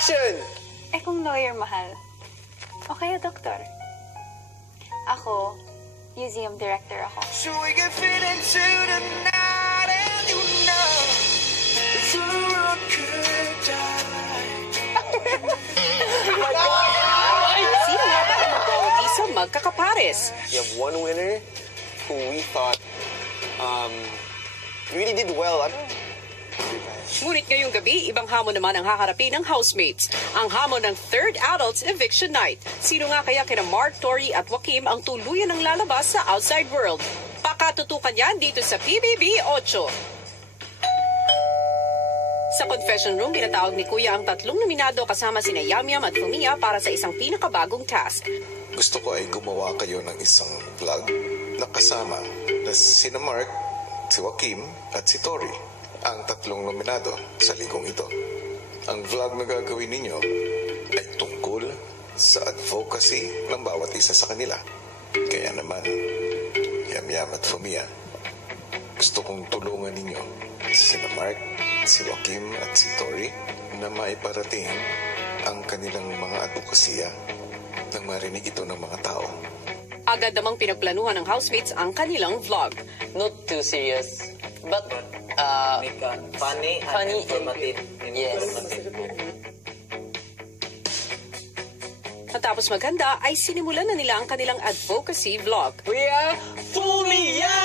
Action! Eh kung lawyer, mahal. O kaya doktor. Ako, museum director ako. So we can fit into the night and you know the road could die. Sino nga ba ang magwawagi sa magkakapares? You have one winner who we thought really did well. Ngunit ngayong gabi, ibang hamon naman ang haharapin ng housemates. Ang hamon ng third adults eviction night. Sino nga kaya kina Mark, Tori at Joaquim ang tuluyan ng lalabas sa outside world? Pakatutukan yan dito sa PBB 8. Sa confession room, pinatawag ni Kuya ang 3 nominado kasama sina Yamyam at Fumiya para sa isang pinakabagong task. Gusto ko ay gumawa kayo ng isang vlog na kasama na sina Mark, si Joaquim at si Tori, ang 3 nominado sa ligong ito. Ang vlog na gagawin ninyo ay tungkol sa advocacy ng bawat isa sa kanila. Kaya naman, Yamyam at Fumiya, gusto kong tulungan ninyo sina Mark, si Joaquim at si Tori na maiparating ang kanilang mga advokasya nang marinig ito ng mga tao. Agad namang pinagplanuhan ng housemates ang kanilang vlog. Not too serious, but funny and informative. Yes. Matapos maghanda ay sinimulan na nila ang kanilang advocacy vlog. We are Fumiya!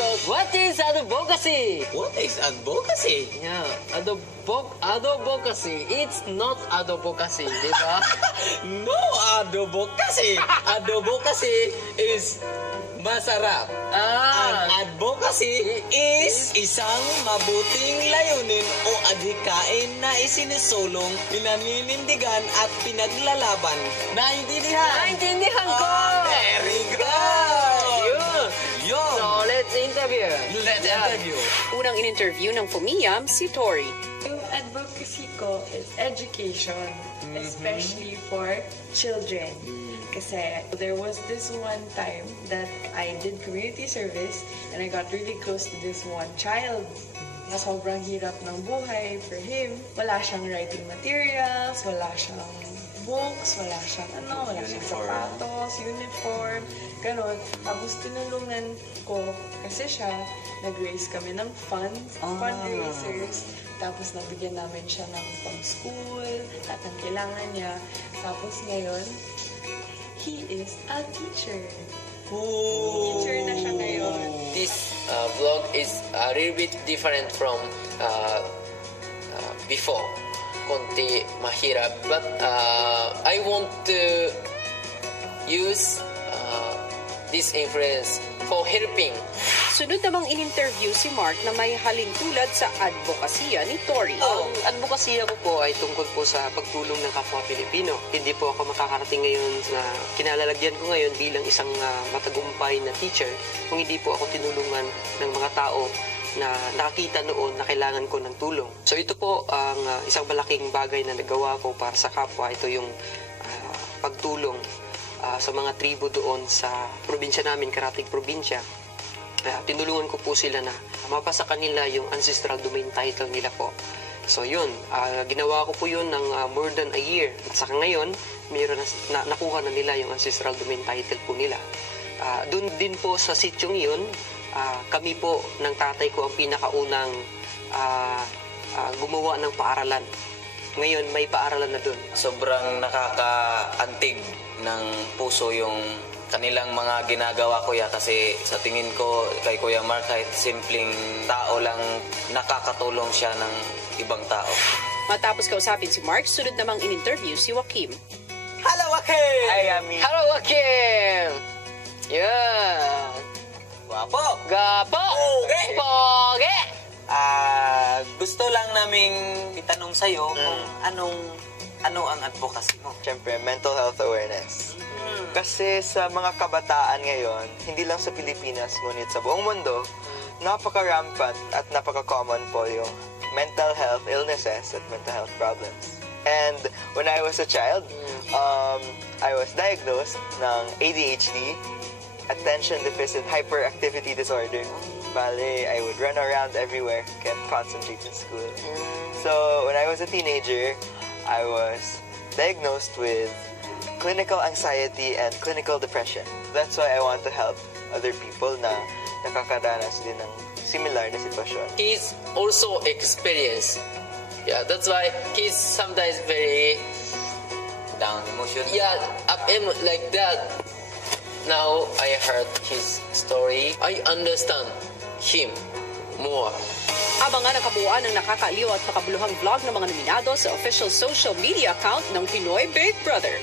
So, what is advocacy? What is advocacy? Yeah, advocacy. It's not advocacy, di ba? No advocacy. Advocacy is masarap. Ang advocacy is isang mabuting layunin o adhikain na isinisulong, pinaninindigan at pinaglalaban. Naintindihan? Naintindihan ko! Very good! Yun! So, let's interview. Let's interview. Unang in-interview ng Fumiyam, si Tori. Yung advocacy ko is education, especially for children. Kasi there was this one time that I did community service and I got really close to this one child. Na sobrang hirap ng buhay for him. Wala siyang writing materials, wala siyang books, wala siyang sapatos, uniform, ganon. Tapos tinulungan ko kasi siya, nag-raise kami ng fundraisers. Tapos nabigyan namin siya ng pang-school at ang kailangan niya. Tapos ngayon, he is a teacher. Teacher na siya ngayon. This vlog is a little bit different from before. Konti mahirap. But I want to use this influence for helping. Sunod namang in-interview si Mark na may haling tulad sa advokasya ni Tori. Ang advokasya ko po ay tungkol po sa pagtulong ng kapwa Pilipino. Hindi po ako makakarating ngayon na kinalalagyan ko ngayon bilang isang matagumpay na teacher kung hindi po ako tinulungan ng mga tao na nakakita noon na kailangan ko ng tulong. So ito po ang isang malaking bagay na nagawa ko para sa kapwa. Ito yung pagtulong sa mga tribo doon sa probinsya namin, Karatig Probinsya. Tinulungan ko po sila na mapasa kanila yung ancestral domain title nila po. So yun, ginawa ko po yun ng more than a year. At saka ngayon, mayroon na nakuha na nila yung ancestral domain title po nila. Doon din po sa sityong yun, kami po ng tatay ko ang pinakaunang gumawa ng paaralan. Ngayon, may paaralan na doon. Sobrang nakakaantig ng puso yung kanilang mga ginagawa, kuya, kasi sa tingin ko kay Kuya Mark, kahit simpleng tao lang, nakakatulong siya ng ibang tao. Matapos kausapin si Mark, sunod namang in-interview si Joaquim. Hello, Joaquim! Hi, Ami. Hello, Joaquim! Yeah! Guwapo! Gapo! Poge! Poge! Gusto lang naming itanong sa'yo kung ano ang advocacy mo. Siyempre, mental health awareness. Kasi sa mga kabataan ngayon, hindi lang sa Pilipinas, ngunit sa buong mundo, napaka-rampant at napaka-common po yung mental health illnesses at mental health problems. And when I was a child, I was diagnosed ng ADHD, Attention Deficit Hyperactivity Disorder. Bale, I would run around everywhere, can't concentrate in school. So, when I was a teenager, I was diagnosed with clinical anxiety and clinical depression. That's why I want to help other people na nakakaranas din ng similar na sitwasyon. He's also experienced. Yeah, that's why he's sometimes very Down emotion. yeah like that. Now I heard his story. I understand him more. Abangan ang kabuuan ng nakakaaliw at makabuluhang vlog ng mga nominado sa official social media account ng Pinoy Big Brother.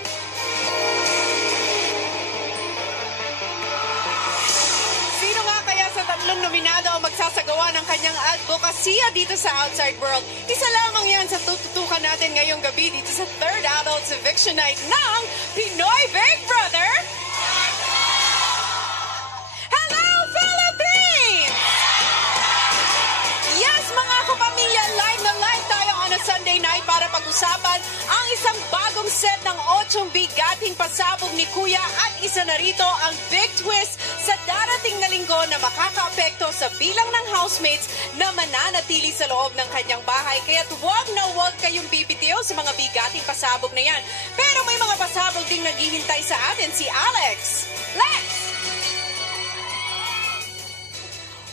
Sino nga kaya sa tatlong nominado ang magsasagawa ng kanyang advokasya dito sa Outside World? Isa lamang yan sa tututukan natin ngayong gabi dito sa Third Adults Eviction Night ng Pinoy Big Brother. Hello, Philippines! Yes, mga kapamilya, live na live tayo on a Sunday night para pag-usapan ang isang bagong set ng 8 bigating pasabog ni Kuya at isa na rito ang big twist sa darating na linggo na makakaapekto sa bilang ng housemates na mananatili sa loob ng kanyang bahay. Kaya't huwag na huwag kayong bibitiw sa mga bigating pasabog na yan. Pero may mga pasabog ding naghihintay sa atin, si Alex. Lex!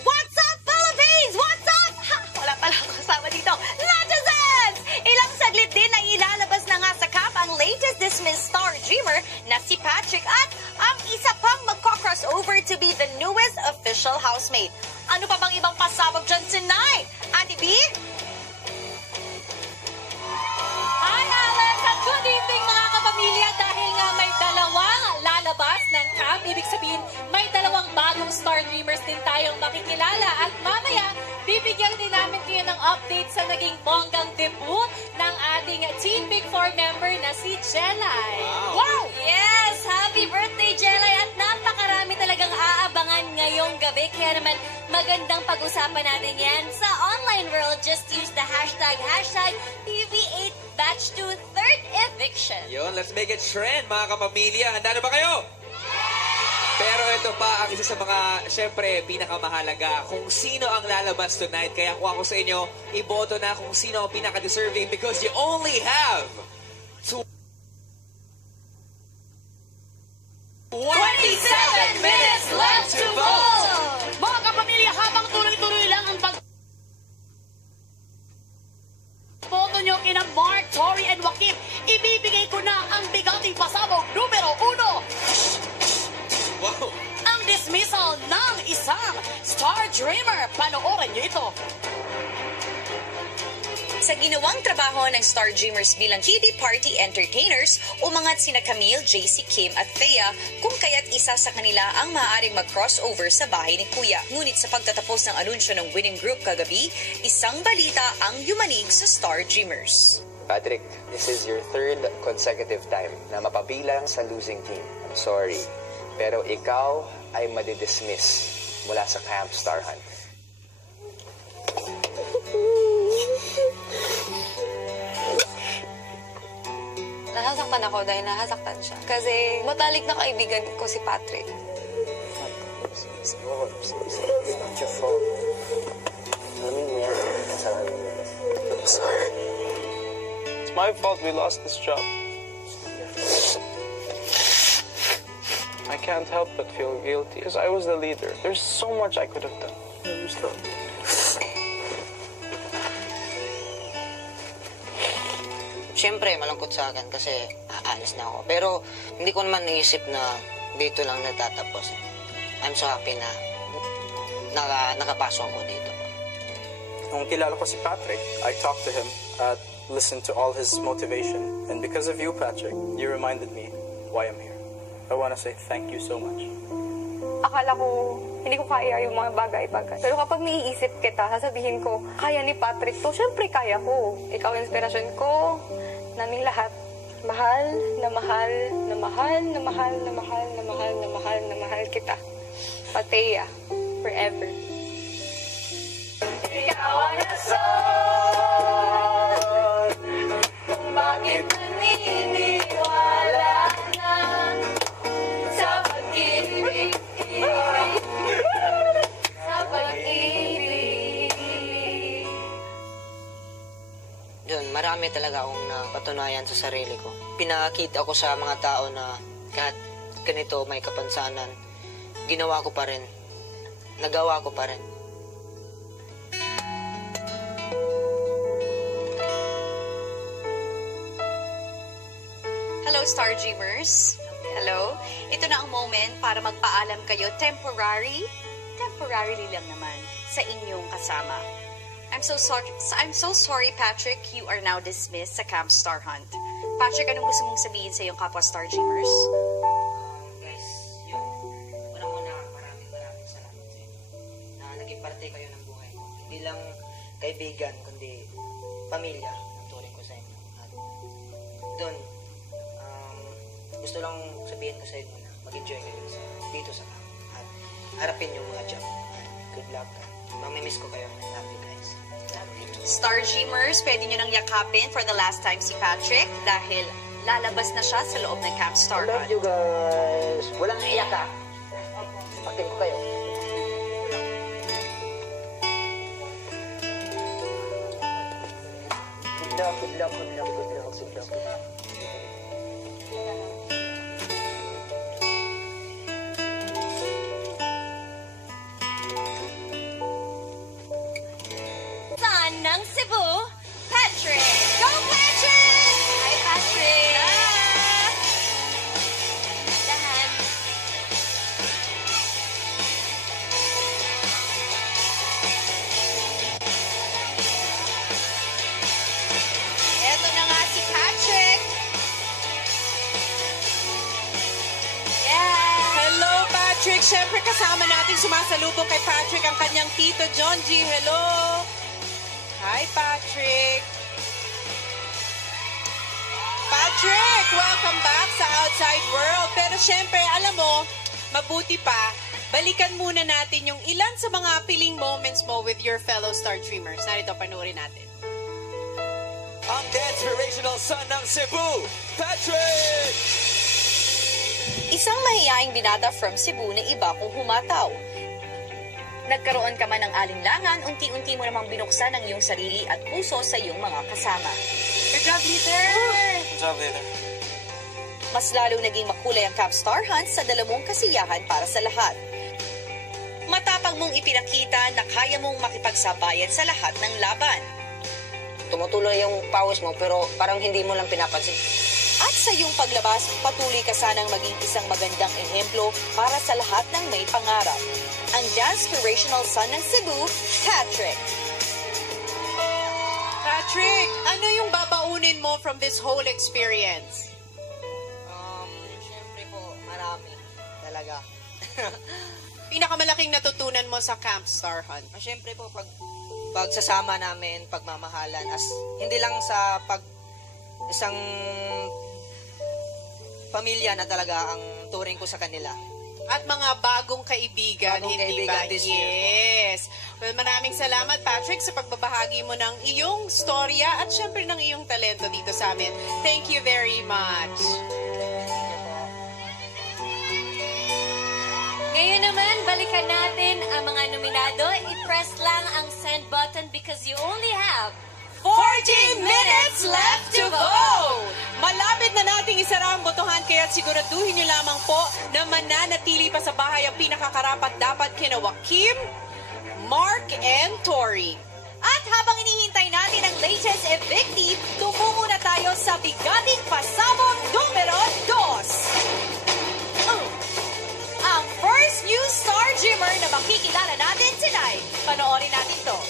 What's up, Philippines? What's up? Ha, wala pala akong kasama dito. Netizens! Ilang saglit din ay ilalabas na nga sa camp ang latest dismissed star dreamer na si Patrick at ang isa pang magko-crossover to be the newest official housemate. Ano pa bang ibang pasabog dyan tonight? Auntie B? Hi, Alex! At good evening, mga kapamilya. Dahil nga may dalawang lalabas ng camp, ibig sabihin may dalawang bagong star dreamers din tayong makikilala. At mamaya, bibigyan din namin kayo ng update sa naging bonggang debut ng ating Team Big Four member na si Jelay. Wow! Yes! Happy birthday, Jelay! At napakarami talagang aabangan ngayong gabi. Kaya naman, magandang pag-usapan natin yan sa online world. Just use the hashtag TV8 Batch 2 Third Eviction. Yun, let's make it trend, mga kapamilya. Handa na ba kayo? Pero ito pa ang isa sa mga, syempre, pinakamahalaga. Kung sino ang lalabas tonight. Kaya kung ako sa inyo, iboto na kung sino ang pinaka-deserving because you only have 27 minutes left to vote! Mga kapamilya, habang tuloy-tuloy lang ang boto nyo kina Mark, Tori, and Joaquim, ibibigay ko na ang bigating pasabog numero 1. Wow! Ang dismissal ng isang star dreamer. Panoorin nyo ito. Sa ginawang trabaho ng Star Dreamers bilang kiddie party entertainers, umangat sina Camille, JC, Kim at Thea kung kaya't isa sa kanila ang maaaring mag-crossover sa bahay ni Kuya. Ngunit sa pagtatapos ng anunsyo ng winning group kagabi, isang balita ang yumanig sa Star Dreamers. Patrick, this is your third consecutive time na mapabilang sa losing team. I'm sorry, pero ikaw ay madidismiss mula sa Camp Star Hunt. Nasasaktan ako dahil nasasaktan siya. Kasi matalik na kaibigan ko si Patrick. It's not your fault. Alamin mo yan. Kasalanan mo. I'm sorry. It's my fault we lost this job. I can't help but feel guilty because I was the leader. There's so much I could have done. I understand. Siyempre, malungkot sa akin kasi aalis na ako. Pero hindi ko naman naisip na dito lang natatapos. I'm so happy na nakapasok ako dito. Nung kilala ko si Patrick, I talked to him at listened to all his motivation. And because of you, Patrick, you reminded me why I'm here. I want to say thank you so much. Akala ko, hindi ko kaya yung mga bagay-bagay. Pero kapag naiisip kita, sasabihin ko, kaya ni Patrick to, syempre kaya ko. Ikaw ang inspirasyon ko, naming lahat. Mahal na mahal na mahal na mahal na mahal na mahal na mahal na mahal kita. Patea, forever. Ikaw ang rason kung bakit naniniwala na sa pag-ibig, sa pag-ibig. Yun, marami marami talaga akong napatunayan sa sarili ko. Pinakita ko sa mga tao na kahit ganito may kapansanan, ginawa ko pa rin. Nagawa ko pa rin. Hello, Star Dreamers. Hello. Ito na ang moment para magpaalam kayo temporarily lang naman sa inyong kasama. I'm so sorry, Patrick. You are now dismissed sa Camp Star Hunt. Patrick, anong gusto mong sabihin sa iyong kapwa Star Dreamers? Guys, unang-una, maraming salamat sa inyo na naging parte kayo ng buhay ko. Hindi lang kaibigan, kundi pamilya ang turing ko sa inyo. At doon, gusto lang sabihin ko sa inyo na mag-enjoy kayo dito sa camp. At harapin yung mga job. Good luck. Mamimiss ko kayo. Love you guys. Star Dreamers, pwede nyo nang yakapin for the last time si Patrick dahil lalabas na siya sa loob ng Camp Star Hunt. Love you guys. Walang iyak ka. Pakin ko kayo. Good luck. Ng Cebu, Patrick! Go, Patrick! Hi, Patrick! Dahan. Eto na nga si Patrick. Yeah! Hello, Patrick! Siyempre kasama natin sumasalubong kay Patrick ang kanyang tito, John G. Hello! Hi, Patrick! Patrick, welcome back sa Outside World. Pero syempre, alam mo, mabuti pa, balikan muna natin yung ilan sa mga piling moments mo with your fellow Star Dreamers. Narito, panoorin natin. Ang inspirational son ng Cebu, Patrick! Isang mahiyaing binata from Cebu na iba kung humataw. Nagkaroon ka man ng alinlangan, unti-unti mo namang binuksan ang iyong sarili at puso sa iyong mga kasama. Good job, leader! Good job, leader. Mas lalo naging makulay ang Camp Star Hunt sa dalamong kasiyahan para sa lahat. Matapang mong ipinakita na kaya mong makipagsabayan sa lahat ng laban. Tumutuloy yung pawis mo pero parang hindi mo lang pinapansin. At sa iyong paglabas, patuloy ka sanang maging isang magandang ehemplo para sa lahat ng may pangarap. Ang dance-spirational son ng Cebu, Patrick. Patrick, ano yung babaunin mo from this whole experience? Siyempre po, marami. Talaga. Pinakamalaking natutunan mo sa Camp Star Hunt? Siyempre po, pagsasama namin, pagmamahalan, hindi lang sa isang pamilya na talaga ang turing ko sa kanila. At mga bagong kaibigan, hindi ba? Yes. Well, maraming salamat, Patrick, sa pagbabahagi mo ng iyong storya at syempre ng iyong talento dito sa amin. Thank you very much. Ngayon naman, balikan natin ang mga nominado. I-press lang ang send button because you only have 14 minutes left to go! Malapit na nating isara ang botohan kaya siguraduhin nyo lamang po na mananatili pa sa bahay ang pinakakarapat dapat kina Joaquim, Mark, and Tori. At habang inihintay natin ang latest evictee, tumungo na tayo sa bigating pasabog numero 2. Ang first new Star Dreamer na makikilala natin tonight. Panoorin natin to.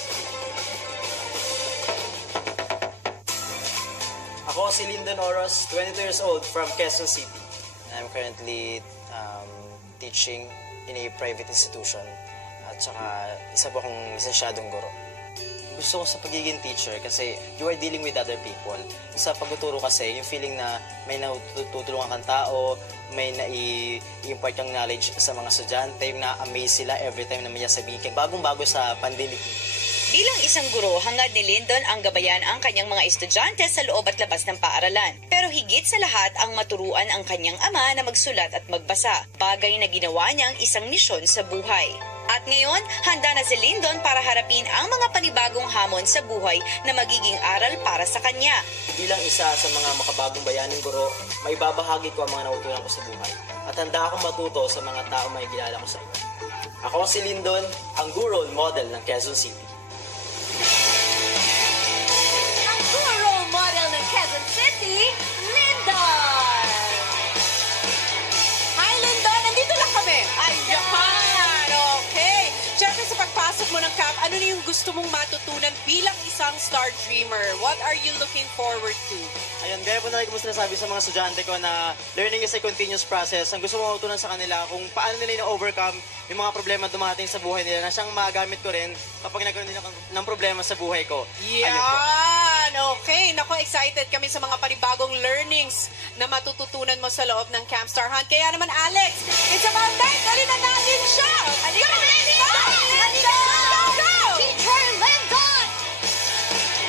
Ako si Lyndon Oros, 22 years old from Quezon City. I'm currently teaching in a private institution at saka isa po akong lisensyadong guro. Gusto ko sa pagiging teacher kasi you are dealing with other people. Sa pagtuturo kasi, yung feeling na may natutulungan kang tao, may nai-impart kang knowledge sa mga estudyante, na-amaze sila every time na may sabihin kang bagong-bago sa pandemic. Bilang isang guro, hangad ni Lyndon ang gabayan ang kanyang mga estudyante sa loob at labas ng paaralan. Pero higit sa lahat ang maturuan ang kanyang ama na magsulat at magbasa, bagay na ginawa niyang isang misyon sa buhay. At ngayon, handa na si Lyndon para harapin ang mga panibagong hamon sa buhay na magiging aral para sa kanya. Bilang isa sa mga makabagong bayaning guro, may babahagi ko ang mga natutunan ko sa buhay. At handa akong matuto sa mga tao may kilala ko sa iyo. Ako si Lyndon, ang guro model ng Quezon City. Ang guro model ng Quezon City, Lyndon! Hi, Lyndon! Nandito lang kami. Ay, yaman! Okay. Siyempre, sa pagpasok mo ng camp, ano na yung gusto mong matutunan bilang isang star dreamer? What are you looking forward to? Ayun, gaya po na like mo sinasabi sa mga estudyante ko na learning is a continuous process. Ang gusto mo matutunan sa kanila kung paano nila na-overcome yung mga problema dumating sa buhay nila na siyang magamit ko rin kapag nagkaroon din ako ng problema sa buhay ko. Yan! Okay. Naku, excited kami sa mga panibagong learnings na matututunan mo sa loob ng Camp Star Hunt. Kaya naman, Alex, it's about time. Dali na natin siya! Halika na, Lyndon! Go! Teacher Lyndon!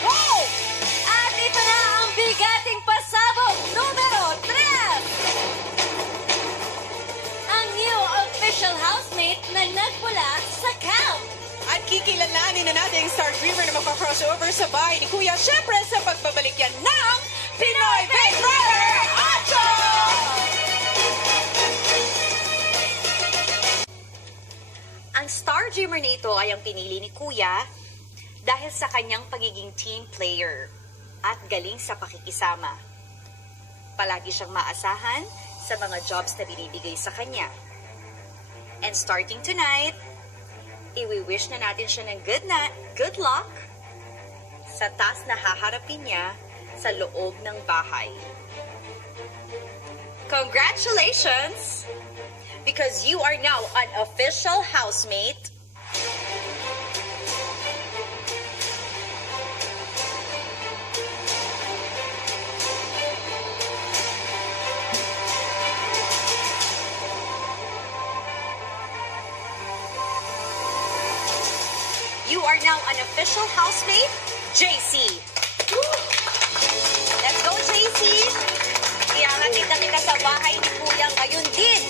Go! At ito na ang bigating pasabog numero 3! Ang new official housemate na nagmula sa camp. At kikilalanin na natin ang star dreamer na magpa-crossover sa bahay ni Kuya. Siyempre, sa pagbabalik yan ng Pinoy Big Brother 8! Ang star dreamer nito ay ang pinili ni Kuya dahil sa kanyang pagiging team player at galing sa pakikisama. Palagi siyang maasahan sa mga jobs na binibigay sa kanya. And starting tonight, iwi-wish na natin siya ng good luck sa task na haharapin niya sa loob ng bahay. Congratulations! Because you are now an official housemate. You are now an official housemate, JC. Let's go, JC! Iangatid na kita sa bahay ni Kuya ngayon din.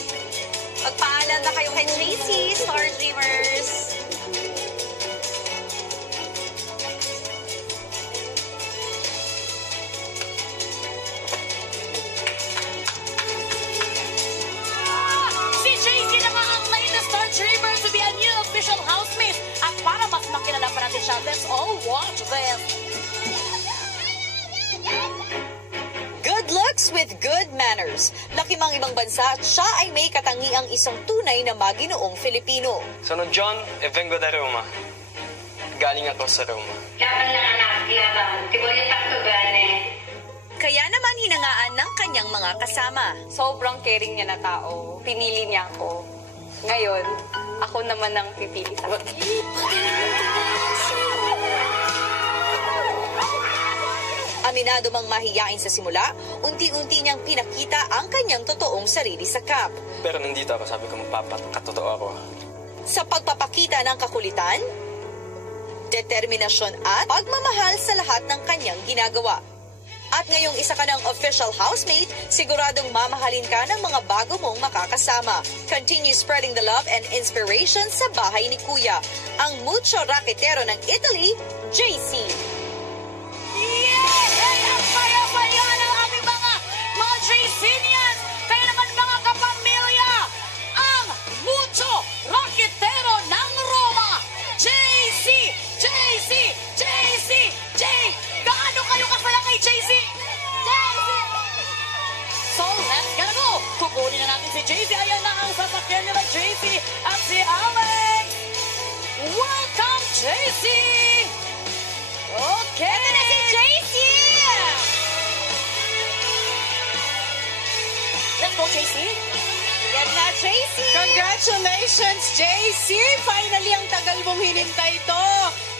Magpaalam na kayo kay JC, Star Dreamers. Si JC naman ang latest Star Dreamer to be a new official housemate. At para mas makilala pa natin siya, let's all watch this. Good looks with good manners. Laki mang ibang bansa at siya ay may katangiang isang tunay na maginoong Filipino. Sono John e vengo da Roma. Galing ako sa Roma. Kaya naman hinangaan ng kanyang mga kasama. Sobrang caring niya na tao. Pinili niya ako. Ngayon, ako naman ang pipili sa kanya. Aminado mang mahiyain sa simula, unti-unti niyang pinakita ang kanyang totoong sarili sa camp. Pero nandito ako, sabi ko magpapakatotoo ako. Sa pagpapakita ng kakulitan, determinasyon at pagmamahal sa lahat ng kanyang ginagawa. At ngayong isa ka ng official housemate, siguradong mamahalin ka ng mga bago mong makakasama. Continue spreading the love and inspiration sa bahay ni Kuya, ang mucho raketero ng Italy, JC. Ang paya-paya ng aming mga JCnians! Kaya naman mga kapamilya, ang mucho raketero ng Roma, JC! JC! JC! J! Gaano kayo kasaya kay JC? JC! So, let's go! Kukunin na natin si JC. Ayan na ang sasakyan nila JC at si Alex! Welcome, JC! Okay! Ito na si JC! Let's go, JC! Yan na, JC! Congratulations, JC! Finally, ang tagal mong hinintay ito.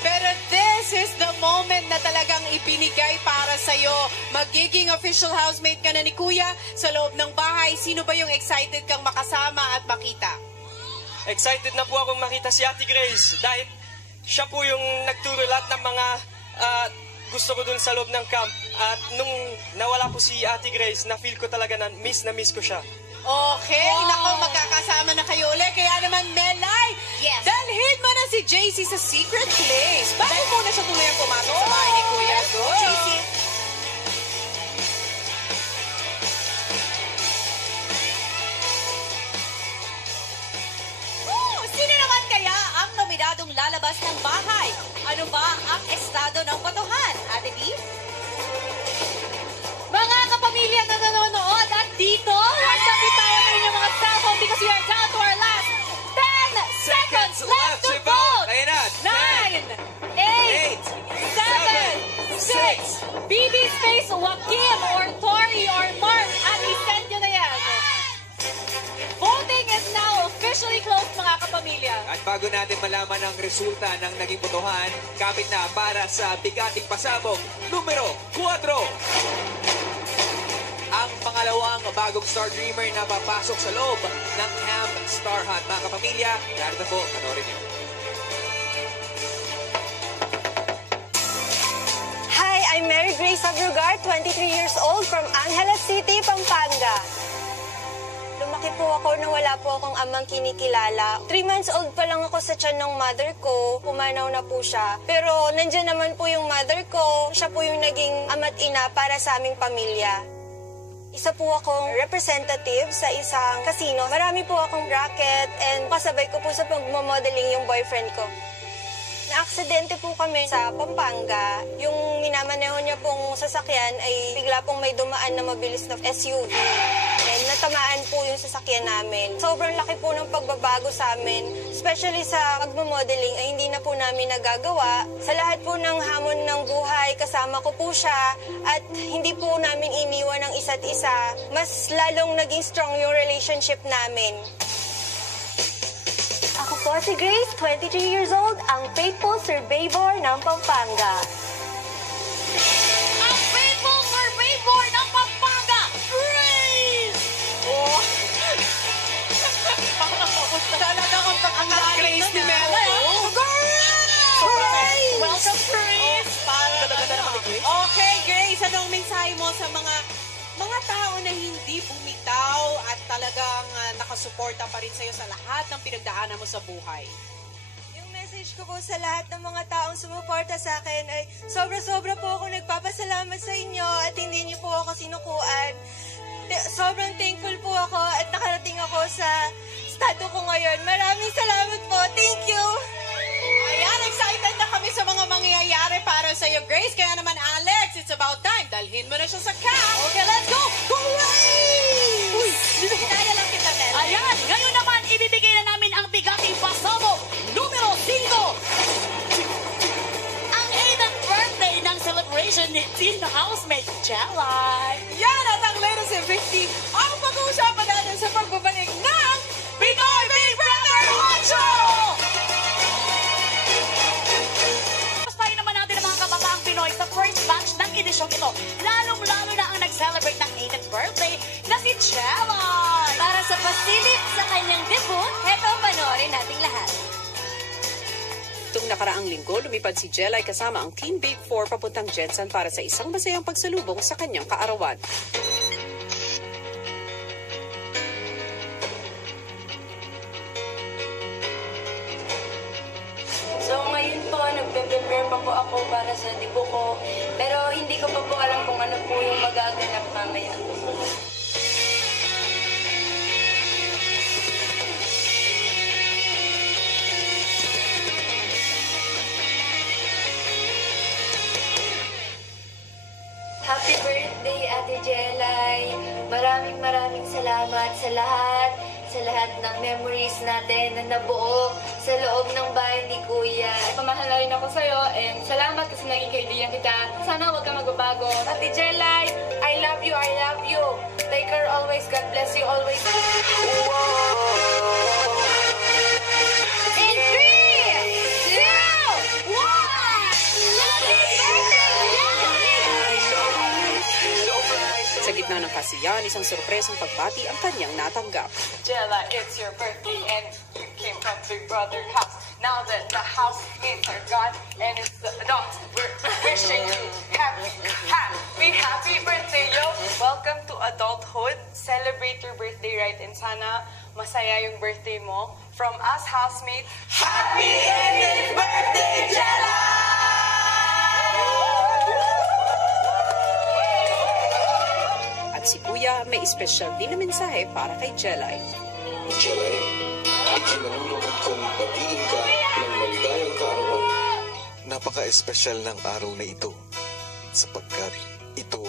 Pero this is the moment na talagang ibinigay para sa'yo. Magiging official housemate ka na ni Kuya sa loob ng bahay. Sino ba yung excited kang makasama at makita? Excited na po akong makita si Ate Grace dahil siya po yung nagturo lahat ng mga gusto ko dun sa loob ng camp. At nung nawala po si Ate Grace, na-feel ko talaga na miss ko siya. Okay, nako, magkakasama na kayo ulit. Kaya naman, Melay, dalhin mo na si JC sa secret place. Bakit muna siya tuluyang pumasok sa bahay ni Kuya? Go, JC. Sino naman kaya ang nominadong lalabas ng bahay? Ano ba ang estado ng botohan? Ate B? Mga kapamilya na nanonood at dito, huwag na bitawan na inyong mga cellphone because we are down to our last 10 seconds left to vote! Ayan na. 9, 8, 7, 6, BB space Joaquim or Tori or Mark at isend nyo na yan. Voting is now officially closed, mga kapamilya. At bago natin malaman ang resulta ng naging botohan, kapit na para sa bigating pasabog, numero 4. Ang pangalawang bagong Star Dreamer na papasok sa loob ng Camp Star Hut. Mga kapamilya, narito po, panoorin niyo. Hi, I'm Mary Grace Abrugar, 23 years old from Angeles City, Pampanga. Lumaki po ako na wala po akong amang kinikilala. 3 months old pa lang ako sa tiyan ng mother ko. Pumanaw na po siya. Pero nandyan naman po yung mother ko. Siya po yung naging ama't ina para sa aming pamilya. Isa po akong representative sa isang casino. Marami po akong racket and kasabay ko po sa pagmamodeling yung boyfriend ko. Na-aksidente po kami sa Pampanga. Yung minamaneho niya pong sasakyan ay bigla pong may dumaan na mabilis na SUV. And natamaan po yung sasakyan namin. Sobrang laki po ng pagbabago sa amin. Especially sa pagmamodeling ay hindi na po namin nagagawa. Sa lahat po ng hamon ng buhay, kasama ko po siya. At hindi po namin iniwan ng isa't isa. Mas lalong naging strong yung relationship namin. Ako po si Grace, 23 years old, ang faithful survivor ng Pampanga. Ang faithful survivor ng Pampanga, Grace! Oh! Talagang ang Grace ni Mela. Grace! Welcome, Grace! Okay, Grace, anong mensahe mo sa mga tao na hindi bumitaw at talagang nakasuporta pa rin sa'yo sa lahat ng pinagdaanan mo sa buhay? Yung message ko po sa lahat ng mga taong sumuporta sa akin ay sobra-sobra po ako nagpapasalamat sa inyo at hindi niyo po ako sinukuan. Sobrang thankful po ako at nakarating ako sa estado ko ngayon. Maraming salamat po. Thank you! Ayan, excited na kami sa mga mangyayari para sa iyo, Grace. Kaya naman, Alex, it's about time. Dalhin mo na siya sa camp. Okay, let's go! Grace! Uy, Kaya lang kita, Mel. Ayan, ngayon naman, ibibigay na namin ang bigating pasabog, numero 5. Ang 8th birthday ng celebration ni teen housemate, Jelay. Yan at ang latest in 50 ang pag-uusapan natin sa pagbabalik ng Pinoy Big Brother 8! Pastayin naman natin ang mga kababaang Pinoy sa first batch ng edisyong ito. Lalong-lalo na ang nag-celebrate ng 8th birthday na si Jelay. Para sa pasilip sa kanyang debut, heto panoorin nating lahat. Itong nakaraang linggo, lumipad si Jelay kasama ang Team Big Four papuntang Jensen para sa isang masayang pagsalubong sa kanyang kaarawan. So ngayon po, nagpe-prepare pa po ako para sa debut ko. Pero hindi ko pa po alam kung ano po yung magaganap mamaya. Happy birthday, Ate Jelay. Maraming salamat sa lahat ng memories natin na nabuo sa loob ng bahay ni Kuya. Pamahal na rin ako sa'yo and salamat kasi naging kaibigan kita. Sana huwag ka magbabago. Ate Jelay, I love you, I love you. Take care always. God bless you always. In 3, 2, 1! Sa gitna ng kasiyahan, isang sorpresang pagbati ang kanyang natanggap. Jella, it's your birthday and you came from Big Brother house. now that the housemates are gone and it's we're wishing you happy birthday, yo! Welcome to adulthood. Celebrate your birthday right, and sana masaya yung birthday mo. From us housemates, happy 80th birthday, Jella! At si Kuya may espesyal din na mensahe para kay Jelay. Jelay, ikinalulungkot kong batiin ka ng maligayang kaarawan. Napaka-espesyal ng araw na ito sapagkat ito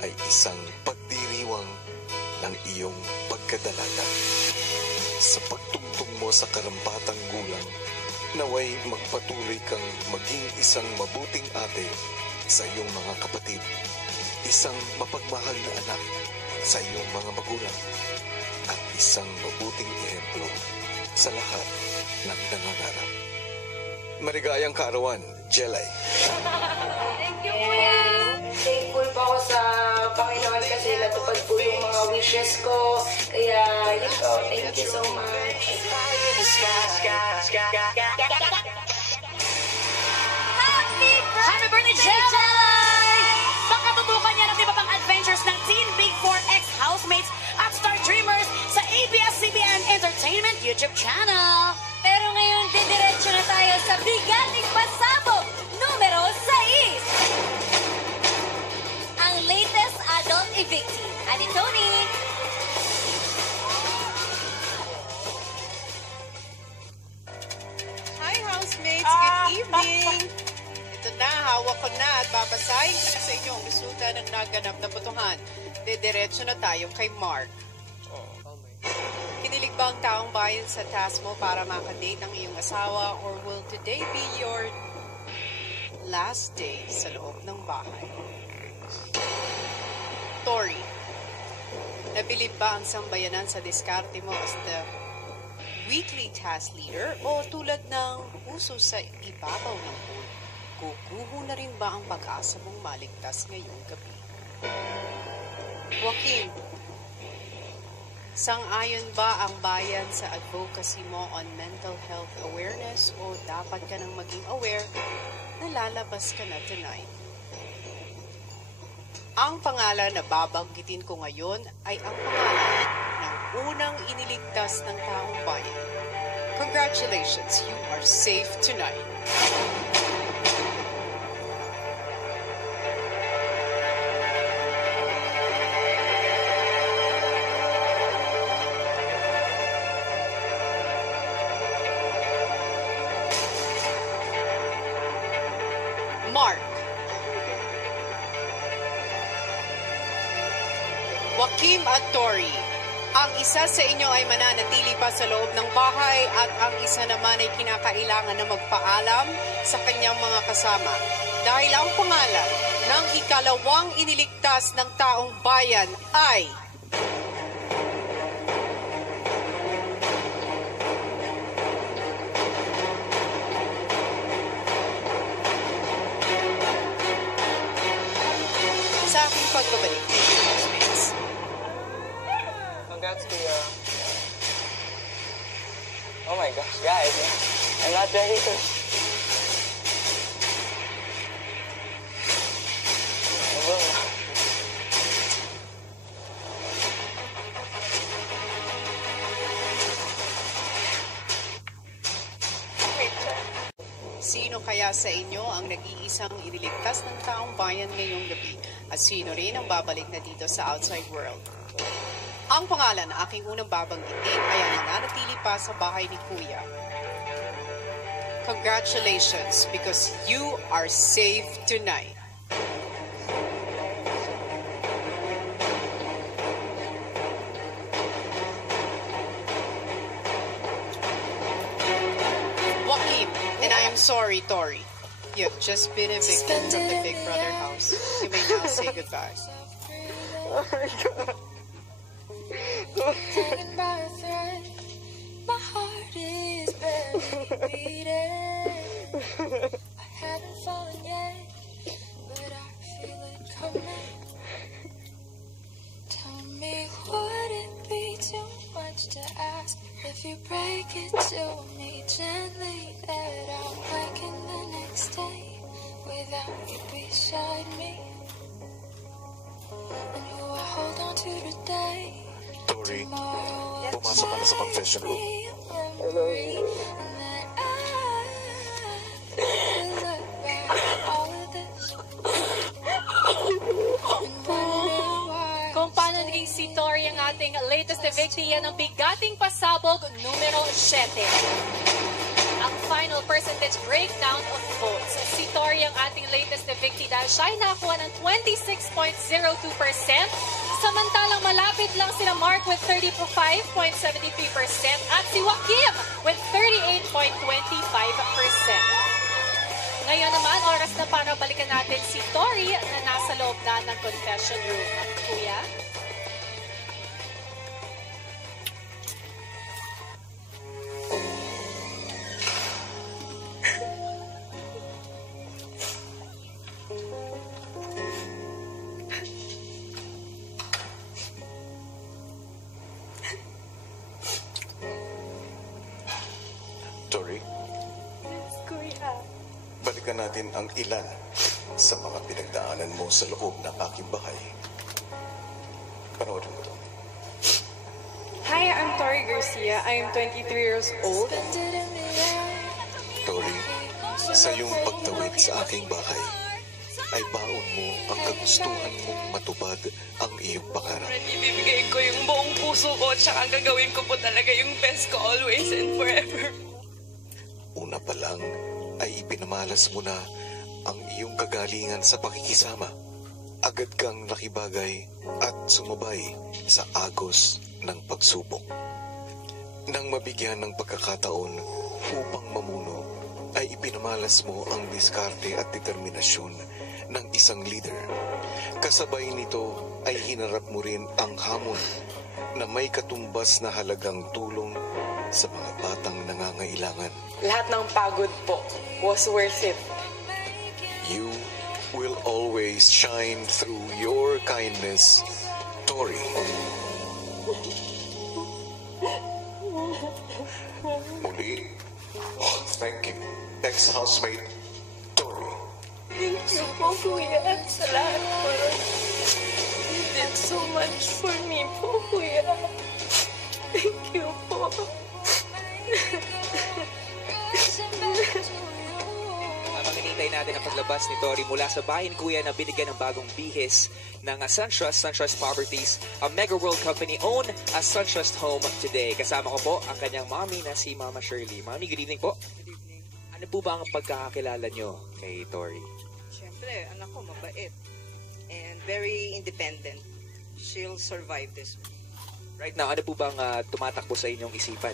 ay isang pagdiriwang ng iyong pagkadalaga. Sa pagtungtong mo sa karampatang gulang, naway magpatuloy kang maging isang mabuting ate sa iyong mga kapatid, isang mapagmahal na anak sa iyong mga magulang, at isang mabuting ehemplo sa lahat ng nangangarap. Maligayang kaarawan, Jelay. Thank you, Kuya! Thankful po ako sa Panginoon kasi natupad po yung mga wishes ko. Kaya, yun po, thank you so much. Happy birthday, Jelay! Pakatutukan niya ng iba pang adventures ng Teen Big 4X housemates at Star Dreamers sa ABS-CBN Entertainment YouTube channel. Pero ngayon, didiretso na tayo sa bigating pasabog numero 6. Ang latest adult evictee, Ani Tony. Hi, housemates! Good evening! Ito na, hawak ko na at babasahin ko na sa inyo ang resulta ng naganap na botohan. Diretso na tayo kay Mark. Kinilig ba ang taong bayan sa task mo para makadate ang iyong asawa, or will today be your last day sa loob ng bahay? Tori, nabilib ba ang sambayanan sa diskarte mo as the weekly task leader, o tulad ng puso sa ibabaw ng pool, guguho na rin ba ang pag-asa mong maligtas ngayong gabi? Joaquin, sang-ayon ba ang bayan sa advocacy mo on mental health awareness, o dapat ka nang maging aware na lalabas ka na tonight? Ang pangalan na babanggitin ko ngayon ay ang pangalan ng unang iniligtas ng taong bayan. Congratulations, you are safe tonight. Mark, Joaquin at Tori, ang isa sa inyo ay mananatili pa sa loob ng bahay at ang isa naman ay kinakailangan na magpaalam sa kanyang mga kasama dahil ang pangalan ng ikalawang iniligtas ng taong bayan ay sa aking pagbabalik. Congrats, Kuya. Oh my gosh, guys. I'm not ready to... Sino kaya sa inyo ang nag-iisang iniligtas ng taong bayan ngayong gabi? At sino rin ang babalik na dito sa outside world? Ang pangalan na aking unang babanggitin ay ang nananatili pa sa bahay ni Kuya. Congratulations, because you are safe tonight. Joaquin, and I am sorry, Tori. You have just been evicted from the Big Brother house. You may now say goodbye. Oh my God. Hanging by a thread, my heart is barely beating. I haven't fallen yet, but I feel it coming. Tell me, would it be too much to ask if you break it to me gently that I'll waken the next day without you beside me. And who I hold on to today. Tori, pumasok ka na sa confession room. Kung paano naging si Tori ang ating latest evictee, yan ang bigating pasabog numero 7. Ang final percentage breakdown of votes. Si Tori ang ating latest evictee dahil siya ay nakakuha ng 26.02%. Samantalang malapit lang sila Mark with 35.73% at si Joaquim with 38.25%. Ngayon naman, oras na para balikan natin si Tori na nasa loob na ng confession room. Kuya? Tori, Kuya. balikan natin ang ilan sa mga pinagdaanan mo sa loob ng aking bahay. Panoorin mo to. Hi, I'm Tori Garcia. I am 23 years old. Tori, sa iyong pagtawid sa aking bahay, ay baon mo ang kagustuhan mong matupad ang iyong pangarap. Ibibigay ko yung buong puso ko at saka gagawin ko po talaga yung best ko always and forever. Una pa lang ay ipinamalas mo na ang iyong kagalingan sa pakikisama. Agad kang nakibagay at sumabay sa agos ng pagsubok. Nang mabigyan ng pagkakataon upang mamuno, ay ipinamalas mo ang diskarte at determinasyon ng isang leader. Kasabay nito ay hinarap mo rin ang hamon na may katumbas na halagang tulong sa mga batang nangangailangan. Lahat ng pagod po was worth it. You will always shine through your kindness, Tori. Muli, thank you, ex-housemate Tori. Thank you po, Kuya, sa lahat po. You did so much for me po, Kuya. Thank you po. Habang hinintay natin ang paglabas ni Tori mula sa bayan kuya na binigyan ng bagong bihis ng SunTrust Properties, a Mega World company owned as SunTrust Home today. Kasama ko po ang kanyang mommy na si Mama Shirley. Mommy, good evening po. Good evening. Ano po ba ang pagkakakilala nyo kay Tori? Siyempre, anak ko mabait and very independent. She'll survive this. Right now, ano po bang tumatakbo sa inyong isipan?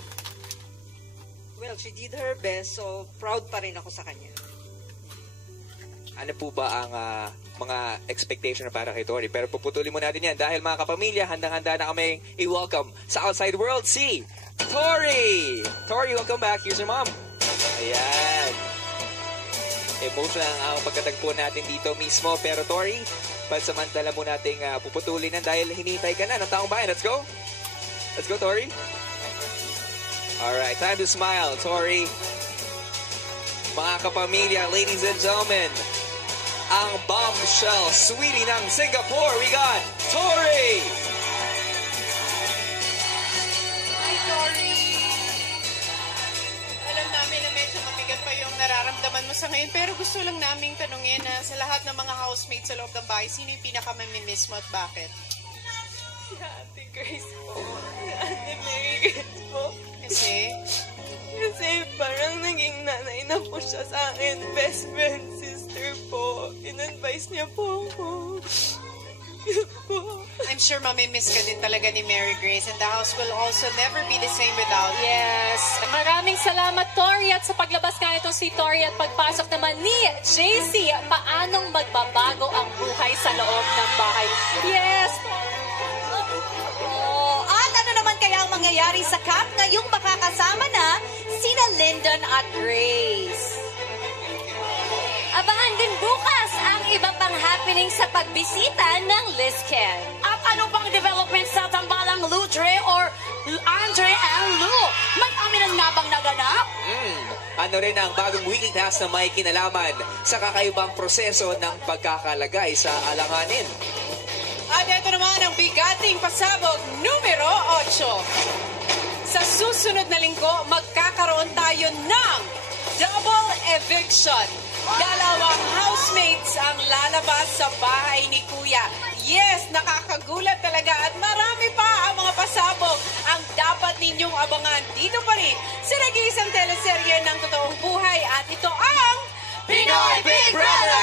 Well, she did her best, so proud pa rin ako sa kanya. Ano po ba ang mga expectation para kay Tori? Pero puputulin mo natin yan dahil mga kapamilya, handang-handa na kami i-welcome sa Outside World si Tori! Tori, welcome back. Here's your mom. Ayan. Emotional ang pagkatagpo natin dito mismo. Pero Tori, pansamantala mo nating puputulin yan dahil hinihintay ka na ng taong bayan. Let's go. Let's go, Tori. Alright, time to smile, Tori. Mga kapamilya, ladies and gentlemen, ang bombshell sweetie ng Singapore, we got Tori! Hi, Tori! Alam namin na medyo mabigat pa yung nararamdaman mo sa ngayon, pero gusto lang naming tanungin na sa lahat ng mga housemates sa loob ng bahay, sino yung pinakamamimiss mo at bakit? Si Ate Grace po. Si Ate Mary Grace po. Kasi parang naging nanay na po siya sa akin. Best friend, sister po. In-advise niya po ako. I'm sure mamimiss ka din talaga ni Mary Grace and the house will also never be the same without you. Yes. Maraming salamat, Tori. At sa paglabas nga itong si Tori at pagpasok naman ni JC, paanong magbabago ang buhay sa loob ng bahay? Yes. At ano naman kaya ang mangyayari sa camp ngayong makakasama na sina Lyndon at Grace? Abangan din bukas ang iba pang happening sa pagbisita ng Lizken. At Ano pang development sa tambalang Ludre or Andre and Lou? May aminan nga bang naganap? Ano rin ang bagong weekly task na may kinalaman sa kakaibang proseso ng pagkakalagay sa alanganin? At ito naman ang bigating pasabog numero 8. Sa susunod na linggo, magkakaroon tayo ng double eviction. Dalawang housemates ang lalabas sa bahay ni Kuya. Yes, nakakagulat talaga at marami pa ang mga pasabog ang dapat ninyong abangan dito pa rin sa nag-iisang teleserye ng totoong buhay at ito ang Pinoy Big Brother!